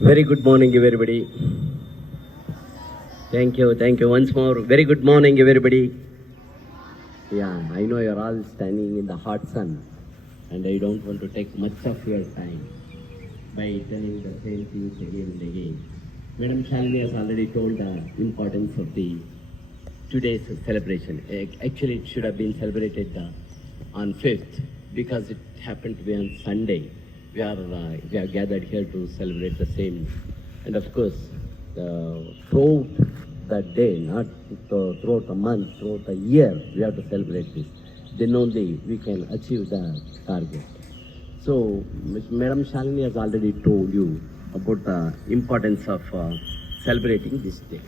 Very good morning, everybody. Thank you once more. Very good morning, everybody. Yeah, I know you're all standing in the hot sun, and I don't want to take much of your time by telling the same things again and again. Madam Shalini has already told the importance of the today's celebration. Actually, it should have been celebrated on 5th because it happened to be on Sunday. We are gathered here to celebrate the same. And of course, throughout the day, not throughout a month, throughout a year, we have to celebrate this. Then only we can achieve the target. So, Madam Shalini has already told you about the importance of celebrating this day.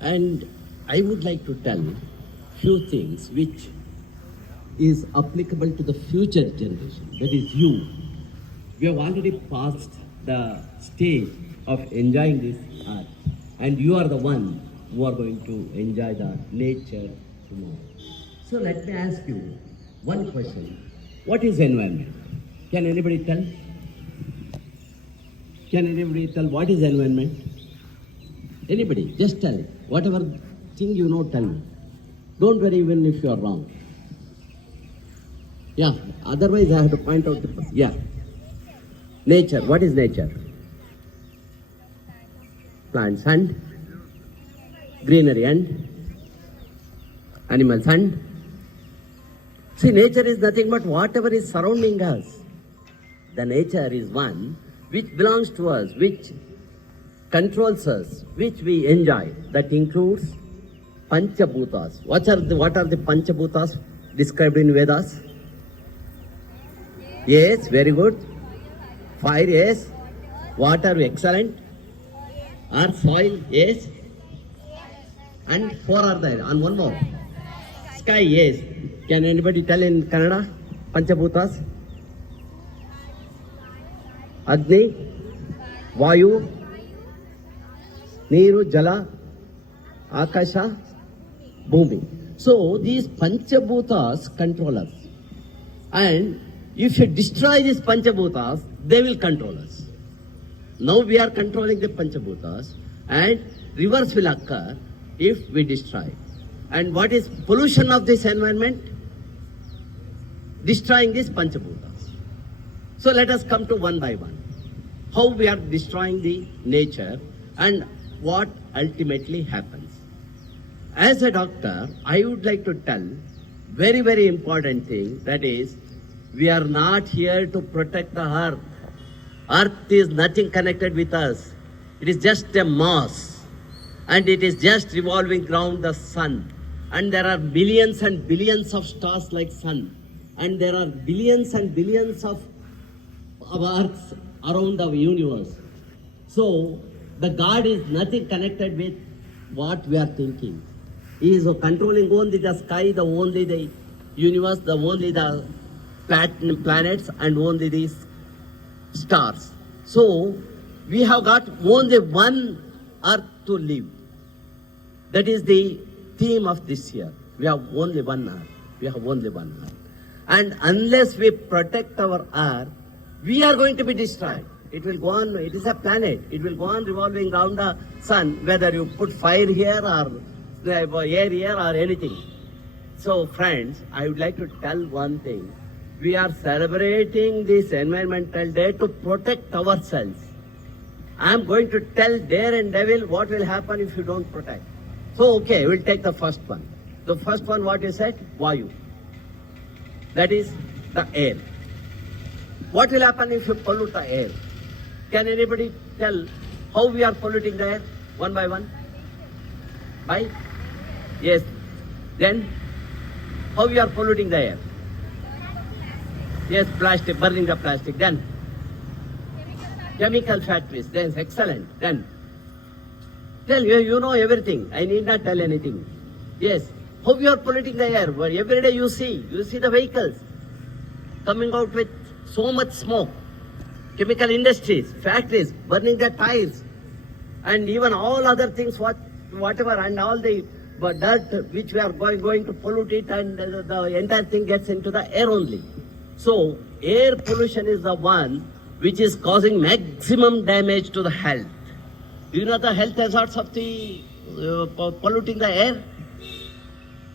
And I would like to tell few things which is applicable to the future generation, that is you. We have already passed the stage of enjoying this earth, and you are the one who are going to enjoy the nature tomorrow. So let me ask you one question. What is environment? Can anybody tell? Can anybody tell what is environment? Anybody? Just tell. Whatever thing you know, tell me. Don't worry even if you are wrong. Yeah, otherwise I have to point out the person. Yeah. Nature. What is nature? Plants and greenery and animals and... See, nature is nothing but whatever is surrounding us. The nature is one which belongs to us, which controls us, which we enjoy. That includes Panchabhutas. What are the Panchabhutas described in Vedas? Yes, very good. Fire, yes. Water, excellent. Earth, soil, yes. And four are there. And one more. Sky, yes. Can anybody tell in Kannada? Panchabhutas? Agni, Vayu, Neeru, Jala, Akasha, Bhumi. So these Panchabhutas control us. And if you destroy these Panchabhutas, they will control us. Now we are controlling the Panchabhutas, and reverse will occur if we destroy. And what is pollution of this environment? Destroying these Panchabhutas. So let us come to one by one. How we are destroying the nature and what ultimately happens. As a doctor, I would like to tell very, very important thing, that is, we are not here to protect the earth. Earth is nothing connected with us. It is just a mass, and it is just revolving around the sun. And there are billions and billions of stars like sun, and there are billions and billions of earths around the universe. So the God is nothing connected with what we are thinking. He is controlling only the sky, only the universe, only the planets, and only these stars. So we have got only one earth to live. That is the theme of this year. We have only one earth. We have only one earth. And unless we protect our earth, we are going to be destroyed. It will go on, it is a planet. It will go on revolving around the sun, whether you put fire here or air here or anything. So friends, I would like to tell one thing. We are celebrating this environmental day to protect ourselves. I am going to tell dare and devil what will happen if you don't protect. So okay, we'll take the first one. The first one, what you said? Vayu. That is the air. What will happen if you pollute the air? Can anybody tell how we are polluting the air? One by one? By? Yes. Then, how we are polluting the air? Yes, plastic, burning the plastic. Then, chemical factories. Then, excellent. Then, tell you know everything. I need not tell anything. Yes. How we are polluting the air? Well, every day you see the vehicles coming out with so much smoke. Chemical industries, factories, burning their tires, and even all other things, whatever, and all the dirt which we are going to pollute it, and the entire thing gets into the air only. So air pollution is the one which is causing maximum damage to the health. Do you know the health hazards of the polluting the air?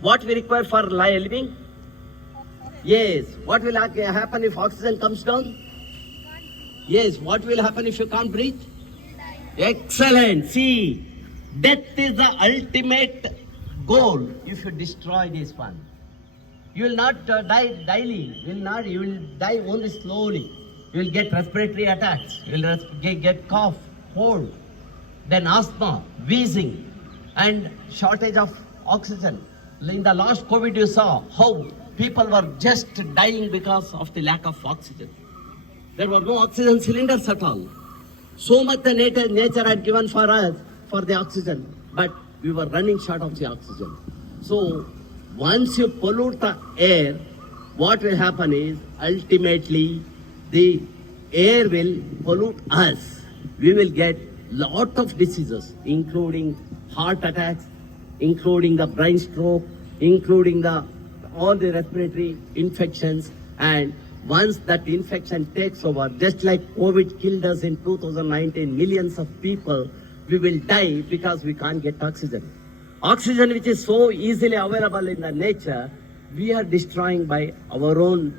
What we require for living? Yes. What will happen if oxygen comes down? Yes. What will happen if you can't breathe? Excellent. See, death is the ultimate goal if you destroy this one. You will not die daily. You will die only slowly. You will get respiratory attacks. You will get cough, cold, then asthma, wheezing, and shortage of oxygen. In the last COVID, you saw how people were just dying because of the lack of oxygen. There were no oxygen cylinders at all. So much the nature had given for us for the oxygen, but we were running short of the oxygen. So once you pollute the air, what will happen is ultimately the air will pollute us. We will get lot of diseases, including heart attacks, including the brain stroke, including all the respiratory infections. And once that infection takes over, just like COVID killed us in 2019, millions of people, we will die because we can't get oxygen. Oxygen, which is so easily available in the nature, we are destroying by our own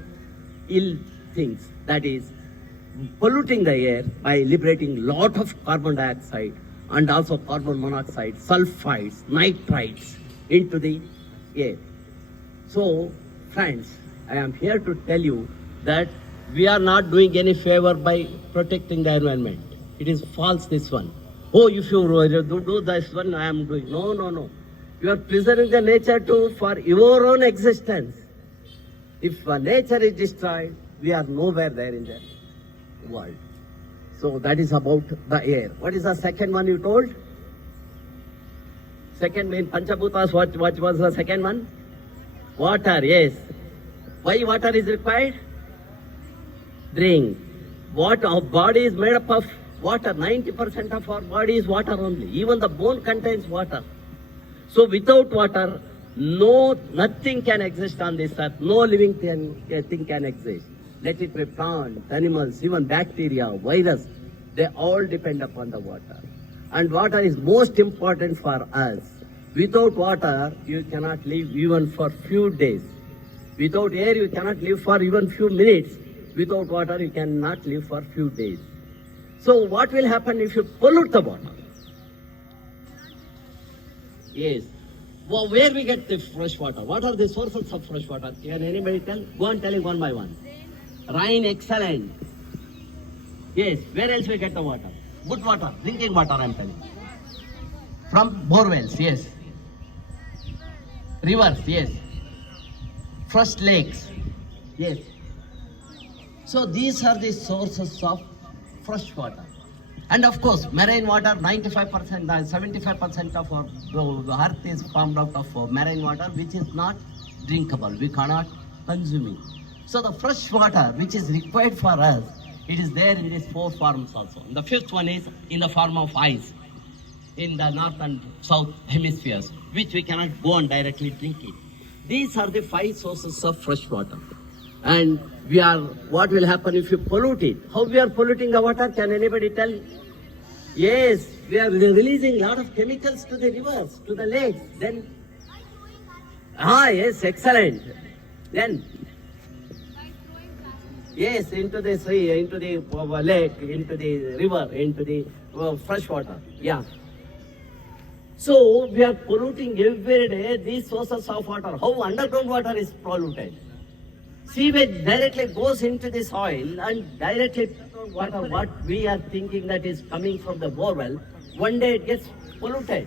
ill things. That is, polluting the air by liberating lot of carbon dioxide and also carbon monoxide, sulfides, nitrites into the air. So, friends, I am here to tell you that we are not doing any favor by protecting the environment. It is false, this one. Oh, if you do this one, I am doing. No. You are preserving the nature too for your own existence. If nature is destroyed, we are nowhere there in the world. So that is about the air. What is the second one you told? Second main Panchabhutas, what was the second one? Water, yes. Why water is required? Drink. What our body is made up of water. 90% of our body is water only. Even the bone contains water. So without water, nothing can exist on this earth. No living thing can exist. Let it be plants, animals, even bacteria, virus. They all depend upon the water. And water is most important for us. Without water, you cannot live even for few days. Without air, you cannot live for even few minutes. Without water, you cannot live for few days. So what will happen if you pollute the water? Yes. Well, where we get the fresh water? What are the sources of fresh water? Can anybody tell? Go on telling one by one. Rain, excellent. Yes. Where else we get the water? Good water, drinking water, I am telling. From borewells, yes. Rivers, yes. Fresh lakes, yes. So these are the sources of fresh water. And of course, marine water, 95%, 75% of the earth is formed out of marine water, which is not drinkable. We cannot consume it. So the fresh water, which is required for us, it is there in these four forms also. And the fifth one is in the form of ice in the north and south hemispheres, which we cannot go and directly drink it. These are the 5 sources of fresh water. And what will happen if you pollute it? How we are polluting the water? Can anybody tell? Yes, we are releasing a lot of chemicals to the rivers, to the lakes. Then, yes, excellent. Then, yes, into the sea, into the lake, into the river, into the fresh water. Yeah. So we are polluting every day these sources of water. How underground water is polluted? Sewage directly goes into the soil and directly water, what we are thinking that is coming from the borewell, one day it gets polluted.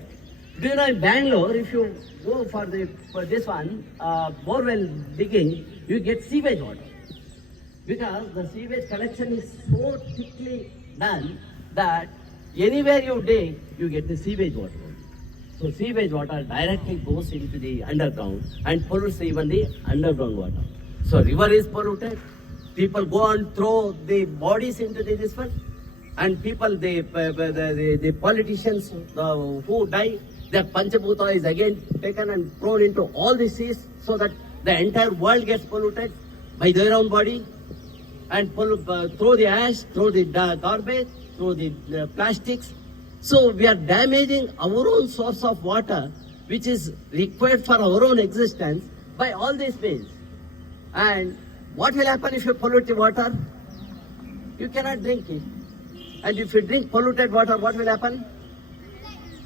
Do you know in Bangalore, if you go for this one, borewell digging, you get sewage water. Because the sewage collection is so thickly done that anywhere you dig, you get the sewage water. So sewage water directly goes into the underground and pollutes even the underground water. So river is polluted. People go and throw the bodies into this one, and people, the politicians who die, their Panchabhuta is again taken and thrown into all the seas, so that the entire world gets polluted by their own body. and throw the ash, throw the garbage, throw the plastics. So we are damaging our own source of water, which is required for our own existence by all these ways. And what will happen if you pollute the water? You cannot drink it. And if you drink polluted water, what will happen?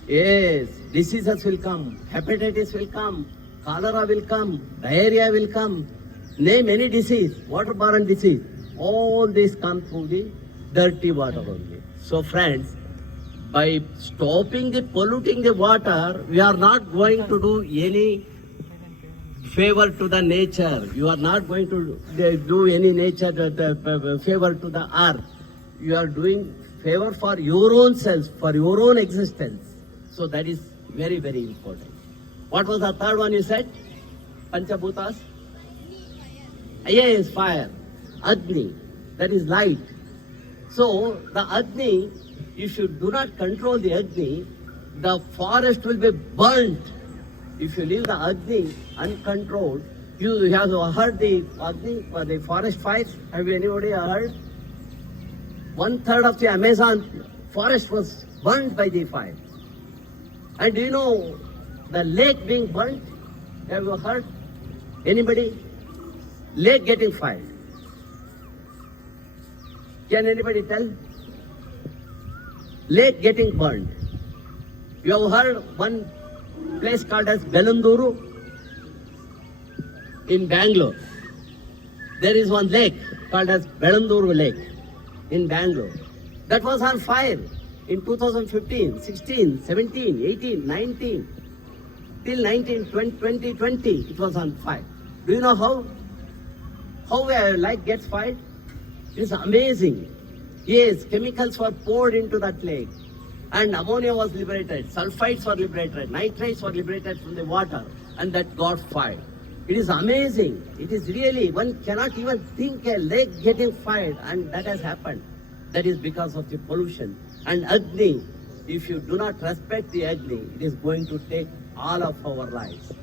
Yes, diseases will come, hepatitis will come, cholera will come, diarrhea will come. Name any disease, waterborne disease. All these come through the dirty water only. So friends, by stopping the polluting the water, we are not going to do any favor to the nature. You are not going to do any nature favor to the earth. You are doing favor for your own self, for your own existence. So that is very, very important. What was the third one you said? Panchabhutas? Yes, fire. Agni, that is light. So the Agni, if you do not control the Agni, the forest will be burnt. If you leave the Agni uncontrolled, you have heard the Agni, the forest fires. Have you anybody heard? 1/3 of the Amazon forest was burnt by the fire. And do you know the lake being burnt? Have you heard? Anybody? Lake getting fired. Can anybody tell? Lake getting burned. You have heard one place called as Belunduru in Bangalore. There is one lake called as Belunduru Lake in Bangalore. That was on fire in 2015, 16, 17, 18, 19, till 2020, it was on fire. Do you know how a lake gets fired? It is amazing. Yes, chemicals were poured into that lake and ammonia was liberated, sulfides were liberated, nitrates were liberated from the water, and that got fired. It is amazing. It is really, one cannot even think a lake getting fired, and that has happened. That is because of the pollution. And Agni, if you do not respect the Agni, it is going to take all of our lives.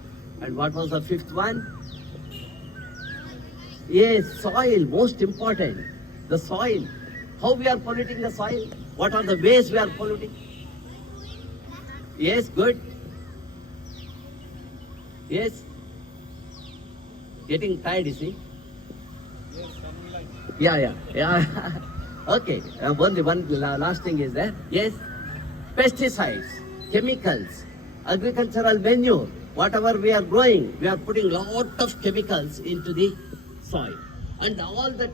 And what was the fifth one? Yes, soil, most important. The soil. How we are polluting the soil? What are the ways we are polluting? Yes, good. Yes. Getting tired, you see? Yes, Yeah. Okay, only one last thing is there. Yes, pesticides, chemicals, agricultural manure, whatever we are growing, we are putting lot of chemicals into the soil. And all the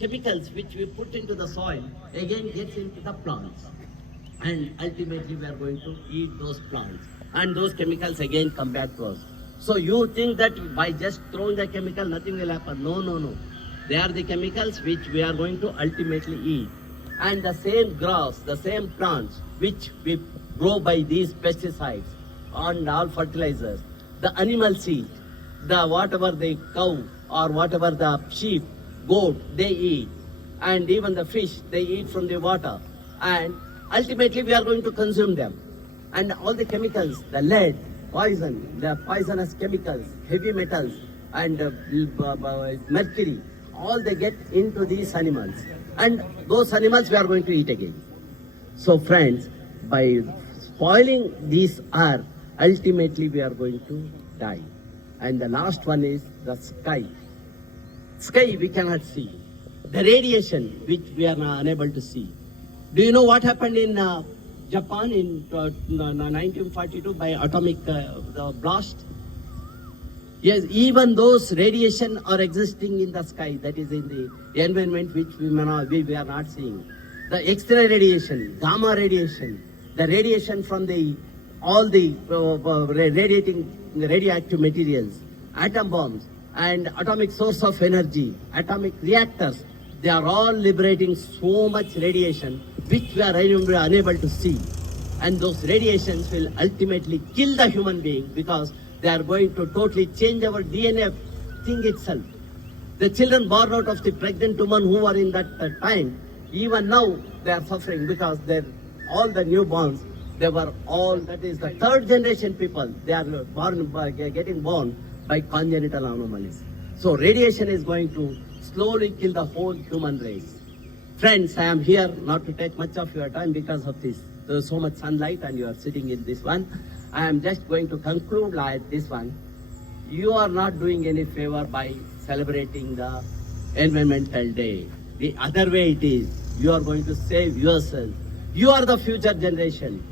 chemicals which we put into the soil again gets into the plants. And ultimately we are going to eat those plants. And those chemicals again come back to us. So you think that by just throwing the chemical nothing will happen. No. They are the chemicals which we are going to ultimately eat. And the same grass, the same plants which we grow by these pesticides and all fertilizers, the animal seed, the whatever the cow or whatever the sheep, goat, they eat. And even the fish, they eat from the water. And ultimately we are going to consume them. And all the chemicals, the lead, poison, the poisonous chemicals, heavy metals, and mercury, all they get into these animals. And those animals we are going to eat again. So friends, by spoiling this earth, ultimately we are going to die. And the last one is the sky. Sky we cannot see. The radiation which we are unable to see. Do you know what happened in Japan in 1942 by atomic blast? Yes, even those radiation are existing in the sky, that is in the environment which we are not seeing. The X-ray radiation, gamma radiation, the radiation from all the radiating radioactive materials, atom bombs, and atomic source of energy, atomic reactors, they are all liberating so much radiation which we are unable to see. And those radiations will ultimately kill the human being because they are going to totally change our DNA thing itself. The children born out of the pregnant woman who were in that time, even now they are suffering because all the newborns, they were all, that is the third generation people, they are getting born by congenital anomalies. So radiation is going to slowly kill the whole human race. Friends, I am here not to take much of your time because of this. There is so much sunlight and you are sitting in this one. I am just going to conclude like this one. You are not doing any favor by celebrating the Environmental Day. The other way it is, you are going to save yourself. You are the future generation.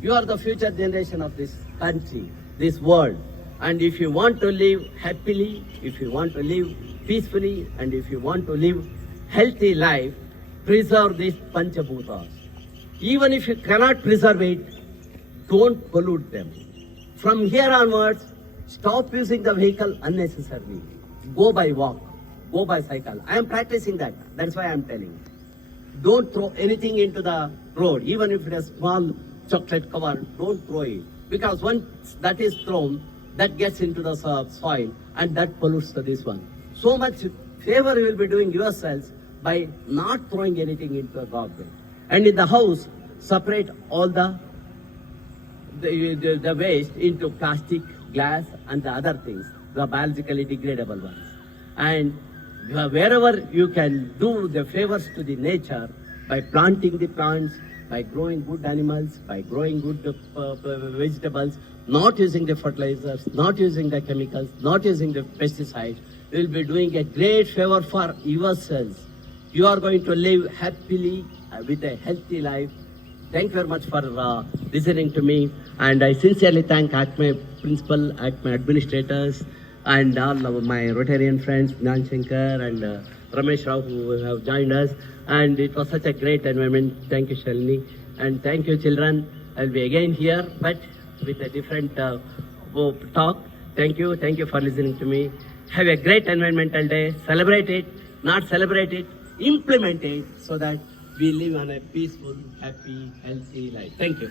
You are the future generation of this country, this world. And if you want to live happily, if you want to live peacefully, and if you want to live healthy life, preserve these Panchabhutas. Even if you cannot preserve it, don't pollute them. From here onwards, stop using the vehicle unnecessarily. Go by walk, go by cycle. I am practicing that. That's why I am telling you. Don't throw anything into the road, even if it is small chocolate cover, don't throw it. Because once that is thrown, that gets into the soil and that pollutes this one. So much favor you will be doing yourselves by not throwing anything into the garbage. And in the house, separate all the waste into plastic, glass and the other things, the biologically degradable ones. And wherever you can do the favors to the nature by planting the plants, by growing good animals, by growing good vegetables, not using the fertilizers, not using the chemicals, not using the pesticides, you will be doing a great favor for yourselves. You are going to live happily with a healthy life. Thank you very much for listening to me. And I sincerely thank ACME principal, ACME administrators, and all of my Rotarian friends, Nan Shankar and Ramesh Rao, who have joined us. And it was such a great environment. Thank you, Shalini. And thank you, children. I'll be again here, but with a different talk. Thank you. Thank you for listening to me. Have a great Environmental Day. Celebrate it, not celebrate it, implement it so that we live on a peaceful, happy, healthy life. Thank you.